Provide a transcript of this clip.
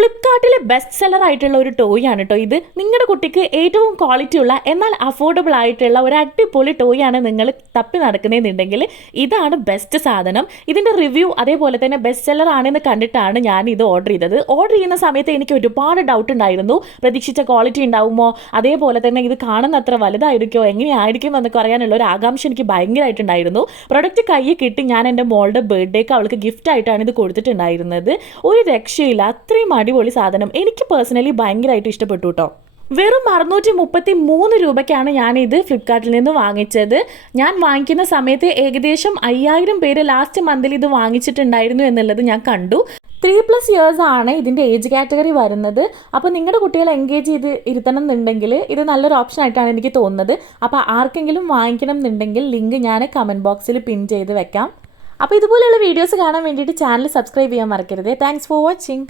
ഫ്ലിപ്കാർട്ടിലെ best seller ആയിട്ടുള്ള ഒരു toy ആണ് കേട്ടോ ഇത്. നിങ്ങളുടെ കുട്ടിക്ക് ഏറ്റവും ക്വാളിറ്റി ഉള്ള എന്നാൽ അഫോർഡബിൾ ആയിട്ടുള്ള ഒരു അടിപൊളി ടോയ് ആണ് നിങ്ങൾ തപ്പി നടക്കുന്നതെന്നുണ്ടെങ്കിൽ ഇതാണ് ബെസ്റ്റ് സാധനം. ഇതിന്റെ റിവ്യൂ അതേപോലെ തന്നെ ബെസ്റ്റ് സെല്ലർ ആണെന്ന് കണ്ടിട്ടാണ് ഞാൻ ഇത് ഓർഡർ ചെയ്തത്. ഓർഡർ ചെയ്യുന്ന സമയത്ത് എനിക്ക് ഒരുപാട് ഡൗട്ട് ഉണ്ടായിരുന്നു. പ്രതീക്ഷിച്ച ക്വാളിറ്റി ഉണ്ടാവുമോ, അതേപോലെ തന്നെ ഇത് കാണുന്ന അത്ര വലുതായിരിക്കുമോ, എങ്ങനെയായിരിക്കും എന്നൊക്കെ അറിയാനുള്ള ഒരു ആകാംക്ഷ എനിക്ക് ഭയങ്കരമായിട്ടുണ്ടായിരുന്നു. പ്രൊഡക്റ്റ് കയ്യിൽ കിട്ടി ഞാൻ എൻ്റെ മോളുടെ ബർത്ത്ഡേക്ക് അവൾക്ക് ഗിഫ്റ്റ് ആയിട്ടാണ് ഇത് കൊടുത്തിട്ടുണ്ടായിരുന്നത്. ഒരു രക്ഷയില്ല, അത്രയും അടിപൊളി സാധനം. എനിക്ക് പേഴ്സണലി ഭയങ്കരമായിട്ട് ഇഷ്ടപ്പെട്ടു കേട്ടോ. വെറും 633 രൂപയ്ക്കാണ് ഞാനിത് ഫ്ലിപ്കാർട്ടിൽ നിന്ന് വാങ്ങിച്ചത്. ഞാൻ വാങ്ങിക്കുന്ന സമയത്ത് ഏകദേശം 5000 പേര് ലാസ്റ്റ് മന്തിൽ ഇത് വാങ്ങിച്ചിട്ടുണ്ടായിരുന്നു എന്നുള്ളത് ഞാൻ കണ്ടു. 3+ ഇയേഴ്സ് ആണ് ഇതിൻ്റെ ഏജ് കാറ്റഗറി വരുന്നത്. അപ്പോൾ നിങ്ങളുടെ കുട്ടികളെ എൻഗേജ് ചെയ്ത് ഇരുത്തണം എന്നുണ്ടെങ്കിൽ ഇത് നല്ലൊരു ഓപ്ഷൻ ആയിട്ടാണ് എനിക്ക് തോന്നുന്നത്. അപ്പോൾ ആർക്കെങ്കിലും വാങ്ങിക്കണം എന്നുണ്ടെങ്കിൽ ലിങ്ക് ഞാൻ കമൻറ്റ് ബോക്സിൽ പിൻ ചെയ്ത് വെക്കാം. അപ്പോൾ ഇതുപോലെയുള്ള വീഡിയോസ് കാണാൻ വേണ്ടിയിട്ട് ചാനൽ സബ്സ്ക്രൈബ് ചെയ്യാൻ മറക്കരുത്. Thanks for watching.